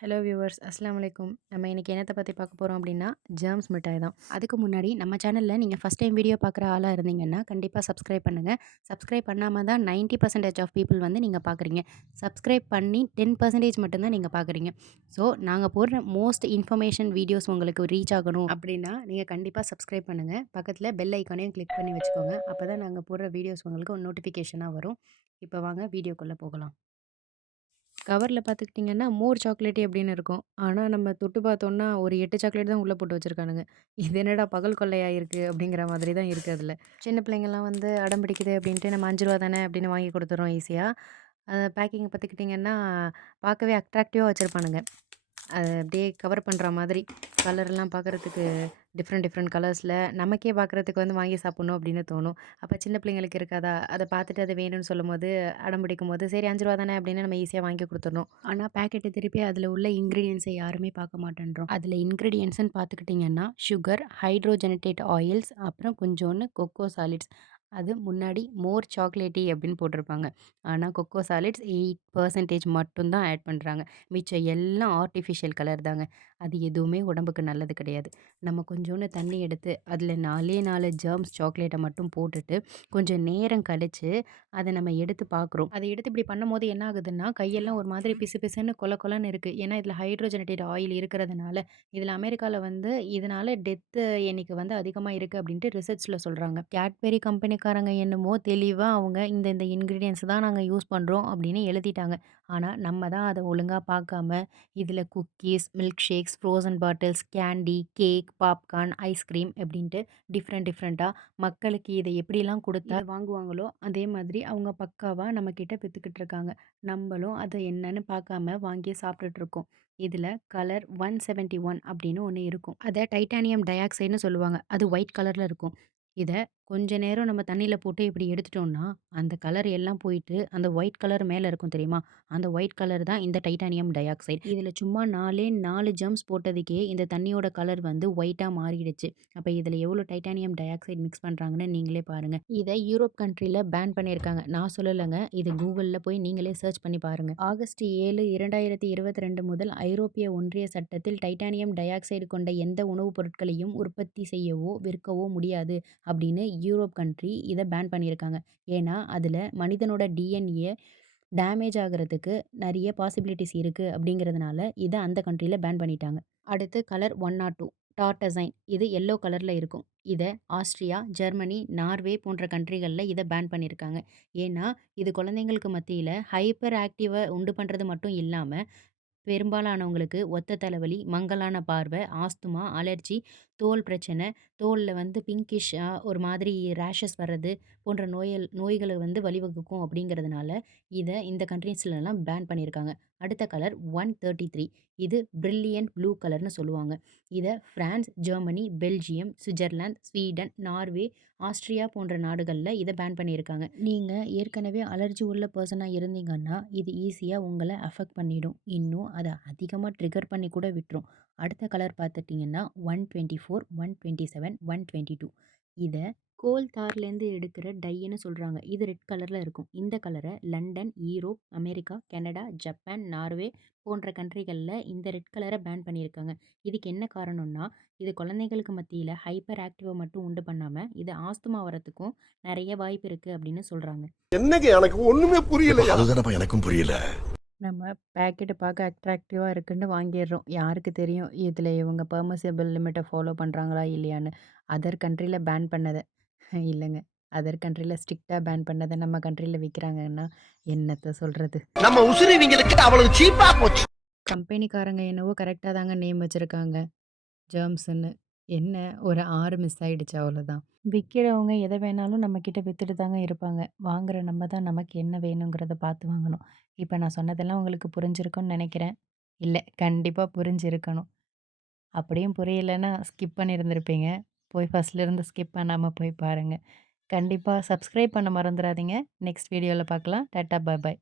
Hello viewers அஸ்லாம் வலைக்கும் நம்ம இன்றைக்கி என்னத்தை பற்றி பார்க்க போகிறோம் அப்படின்னா ஜேர்ம்ஸ் மிட்டாய் தான். அதுக்கு முன்னாடி நம்ம சேனலில் நீங்கள் ஃபஸ்ட் டைம் வீடியோ பார்க்குற ஆளாக இருந்தீங்கன்னா கண்டிப்பாக சப்ஸ்கிரைப் பண்ணுங்கள் சப்ஸ்கிரைப் பண்ணாமல் தான் 90% பர்சன்டேஜ் ஆஃப் பீப்புள் வந்து நீங்கள் பார்க்குறீங்க. சப்ஸ்கிரைப் பண்ணி டென் பர்சன்டேஜ் மட்டும்தான் நீங்கள் பார்க்குறீங்க. ஸோ நாங்கள் போடுற மோஸ்ட் இன்ஃபர்மேஷன் வீடியோஸ் உங்களுக்கு ரீச் ஆகணும் அப்படின்னா நீங்கள் கண்டிப்பாக சப்ஸ்கிரைப் பண்ணுங்கள் பக்கத்தில் பெல் ஐக்கானையும் கிளிக் பண்ணி வச்சுக்கோங்க. அப்போ தான் நாங்கள் போடுற வீடியோஸ் உங்களுக்கு ஒரு நோட்டிஃபிகேஷனாக வரும். இப்போ வாங்க வீடியோக்குள்ளே போகலாம். கவரில் பார்த்துக்கிட்டிங்கன்னா மோர் சாக்லேட்டி அப்படின்னு இருக்கும். ஆனால் நம்ம தொட்டு பார்த்தோன்னா ஒரு எட்டு சாக்லேட் தான் உள்ளே போட்டு வச்சுருக்கானுங்க. இது என்னடா பகல் கொள்ளையாக இருக்குது அப்படிங்கிற மாதிரி தான் இருக்குது அதில். சின்ன பிள்ளைங்கள்லாம் வந்து அடம் பிடிக்குது அப்படின்ட்டு நம்ம அஞ்சு ரூபா தானே அப்படின்னு வாங்கி கொடுத்துறோம் ஈஸியாக அதை பேக்கிங் பார்த்துக்கிட்டிங்கன்னா பார்க்கவே அட்ராக்டிவாக வச்சுருப்பானுங்க. அது அப்படியே கவர் பண்ணுற மாதிரி கலர்லாம் பார்க்குறதுக்கு டிஃப்ரெண்ட் டிஃப்ரெண்ட் கலர்ஸில் நமக்கே பார்க்குறதுக்கு வந்து வாங்கி சாப்பிட்ணும் அப்படின்னு தோணும். அப்போ சின்ன பிள்ளைங்களுக்கு இருக்காதா? அதை பார்த்துட்டு அது வேணும்னு சொல்லும்போது அடம் பிடிக்கும் போது சரி அஞ்சு ரூபா தானே? அப்படின்னு நம்ம ஈஸியாக வாங்கி கொடுத்துடணும். ஆனால் பேக்கெட்டை திருப்பி அதில் உள்ள இன்க்ரீடியன்ஸை யாருமே பார்க்க மாட்டேன்றோம். அதில் இன்க்ரீடியன்ஸ்னு பார்த்துக்கிட்டிங்கன்னா சுகர் ஹைட்ரோஜெனடேட் ஆயில்ஸ் அப்புறம் கொஞ்சோன்னு கொக்கோ சாலிட்ஸ் அது முன்னாடி மோர் சாக்லேட்டி அப்படின்னு போட்டிருப்பாங்க. ஆனால் கொக்கோ சாலிட்ஸ் எயிட் பர்சன்டேஜ் மட்டும்தான் ஆட் பண்ணுறாங்க மிச்சம் எல்லாம் ஆர்டிஃபிஷியல் கலர் தாங்க. அது எதுவுமே உடம்புக்கு நல்லது கிடையாது. நம்ம கொஞ்சோண்டு தண்ணி எடுத்து அதில் நாலே நாலு ஜெர்ம்ஸ் சாக்லேட்டை மட்டும் போட்டுட்டு கொஞ்சம் நேரம் கழித்து அதை நம்ம எடுத்து பார்க்குறோம். அதை எடுத்து இப்படி பண்ணும்போது என்ன ஆகுதுன்னா கையெல்லாம் ஒரு மாதிரி பிசு பிசுன்னு கொல கொலன்னு இருக்குது ஏன்னா இதில் ஹைட்ரோஜனேட்டட் ஆயில் இருக்கிறதுனால இதில் அமெரிக்காவில் வந்து இதனால் டெத்து எண்ணிக்கை வந்து அதிகமாக இருக்குது அப்படின்ட்டு ரிசர்ச்சில் சொல்கிறாங்க கேட்பெரி கம்பெனிக்காரங்க என்னமோ தெளிவாக அவங்க இந்த இந்த இன்க்ரீடியன்ஸ் தான் நாங்கள் யூஸ் பண்ணுறோம் அப்படின்னு எழுதிட்டாங்க. ஆனால் நம்ம தான் அதை ஒழுங்காக பார்க்காம இதில் cookies milk shakes frozen bottles candy cake popcorn ice cream அப்படின்ட்டு டிஃப்ரெண்ட் டிஃப்ரெண்ட்டாக மக்களுக்கு இதை எப்படிலாம் கொடுத்தா வாங்குவாங்களோ அதே மாதிரி அவங்க பக்காவாக நம்மக்கிட்ட விற்றுக்கிட்டு இருக்காங்க. நம்மளும் அதை என்னன்னு பார்க்காம வாங்கி சாப்பிட்டுட்ருக்கோம் இதில் கலர் ஒன் செவன்ட்டி ஒன் அப்படின்னு ஒன்று இருக்கும். அதை டைட்டானியம் டை ஆக்சைடுன்னு சொல்லுவாங்க. அது ஒயிட் கலரில் இருக்கும். இதை கொஞ்ச நேரம் நம்ம தண்ணியில் போட்டு இப்படி எடுத்துட்டோம்னா அந்த கலர் எல்லாம் போயிட்டு அந்த ஒயிட் கலர் மேலே இருக்கும் தெரியுமா? அந்த ஒயிட் கலர் தான் இந்த டைட்டானியம் டை ஆக்சைடு இதில் சும்மா நாலே நாலு ஜம்ஸ் போட்டதுக்கே இந்த தண்ணியோட கலர் வந்து ஒயிட்டாக மாறிடுச்சு. அப்போ இதில் எவ்வளோ டைட்டானியம் டை ஆக்சைடு மிக்ஸ் பண்ணுறாங்கன்னு நீங்களே பாருங்கள் இதை யூரோப் கண்ட்ரியில் பேன் பண்ணியிருக்காங்க. நான் சொல்லலைங்க. இது கூகுளில் போய் நீங்களே சர்ச் பண்ணி பாருங்கள் ஆகஸ்ட் ஏழு இரண்டாயிரத்தி இருபத்தி ரெண்டு முதல் ஐரோப்பிய ஒன்றிய சட்டத்தில் டைட்டானியம் டை ஆக்சைடு கொண்ட எந்த உணவுப் பொருட்களையும் உற்பத்தி செய்யவோ விற்கவோ முடியாது. அப்படின்னு யூரோப் கண்ட்ரி இதை பேன் பண்ணியிருக்காங்க. ஏன்னா அதில் மனிதனோட டிஎன்ஏ டேமேஜ் ஆகிறதுக்கு நிறைய பாசிபிலிட்டிஸ் இருக்குது அப்படிங்கிறதுனால இதை அந்த கண்ட்ரியில் பேன் பண்ணிட்டாங்க. அடுத்து colour one nought two tartrazine இது எல்லோ கலரில் இருக்கும். இதை ஆஸ்ட்ரியா ஜெர்மனி நார்வே போன்ற கண்ட்ரிகளில் இதை பேன் பண்ணியிருக்காங்க. ஏன்னா இது குழந்தைங்களுக்கு மத்தியில் ஹைப்பர் ஆக்டிவை உண்டு பண்ணுறது மட்டும் இல்லாமல் பெரும்பாலானவங்களுக்கு ஒத்த தலைவலி மங்கலான பார்வை ஆஸ்துமா அலர்ஜி தோல் பிரச்சனை தோலில் வந்து பிங்கிஷ்ஷாக ஒரு மாதிரி ரேஷஸ் வர்றது போன்ற நோயல் நோய்களை வந்து வழிவகுக்கும் அப்படிங்கிறதுனால இதை இந்த கண்ட்ரீஸ்லலாம் பேன் பண்ணியிருக்காங்க. அடுத்த கலர் ஒன் தேர்ட்டி த்ரீ. இது பிரில்லியன்ட் ப்ளூ கலர்னு சொல்லுவாங்க. இதை France Germany Belgium Switzerland Sweden Norway Austria போன்ற நாடுகளில் இதை பேன் பண்ணியிருக்காங்க. நீங்கள் ஏற்கனவே அலர்ஜி உள்ள பர்சனாக இருந்தீங்கன்னா இது ஈஸியாக உங்களை அஃபெக்ட் பண்ணிடும். இன்னும் அதை அதிகமாக ட்ரிகர் பண்ணி கூட விட்டுரும். அடுத்த கலர் பார்த்துட்டிங்கன்னா one twenty four one twenty seven one twenty two இதை கோல் தார்லேருந்து எடுக்கிற டைன்னு சொல்கிறாங்க இது ரெட் கலரில் இருக்கும். இந்த கலரை London Europe America Canada Japan Norway போன்ற கண்ட்ரிகளில் இந்த ரெட் கலரை பேன் பண்ணியிருக்காங்க. இதுக்கு என்ன காரணம்னா இது குழந்தைங்களுக்கு மத்தியில் ஹைப்பர் ஆக்டிவை மட்டும் உண்டு பண்ணாமல் இது ஆஸ்துமா வரத்துக்கும் நிறைய வாய்ப்பு இருக்குது அப்படின்னு சொல்கிறாங்க என்னங்க எனக்கு ஒண்ணுமே புரியல எனக்கும் புரியல. நம்ம பேக்கெட்டு பார்க்க அட்ராக்டிவாக இருக்குன்னு வாங்கிடுறோம். யாருக்கு தெரியும்? இதில் இவங்க பெர்மிசிபிள் லிமிட்டை ஃபாலோ பண்ணுறாங்களா இல்லையான்னு. அதர் கண்ட்ரியில் பேன் பண்ணதை. இல்லைங்க. அதர் கண்ட்ரியில் ஸ்ட்ரிக்டாக பேன் பண்ணதை நம்ம கண்ட்ரியில் விற்கிறாங்கன்னா என்னத்தை சொல்கிறது நம்ம உசுரிவங்களுக்கு அவ்வளவு சீப்பா போச்சு. கம்பெனிக்காரங்க என்னவோ கரெக்டாக தாங்க நேம் வச்சுருக்காங்க. ஜேர்ம்ஸ்ன்னு என்ன ஒரு ஆறு மிஸ் ஆயிடுச்சு அவ்வளோதான் விற்கிறவங்க எதை வேணாலும் நம்மக்கிட்ட விற்றுட்டு தாங்க இருப்பாங்க. வாங்குற நம்ம தான் நமக்கு என்ன வேணுங்கிறத பார்த்து வாங்கணும். இப்போ நான் சொன்னதெல்லாம் உங்களுக்கு புரிஞ்சிருக்கும்னு நினைக்கிறேன். இல்லை கண்டிப்பாக புரிஞ்சிருக்கணும். அப்படியும் புரியலைன்னா ஸ்கிப் பண்ணியிருந்திருப்பீங்க போய் ஃபஸ்ட்லேருந்து ஸ்கிப் பண்ணாமல் போய் பாருங்கள் கண்டிப்பாக சப்ஸ்கிரைப் பண்ண மறந்துடாதீங்க நெக்ஸ்ட் வீடியோவில் பார்க்கலாம். டாட்டா பாய் பாய்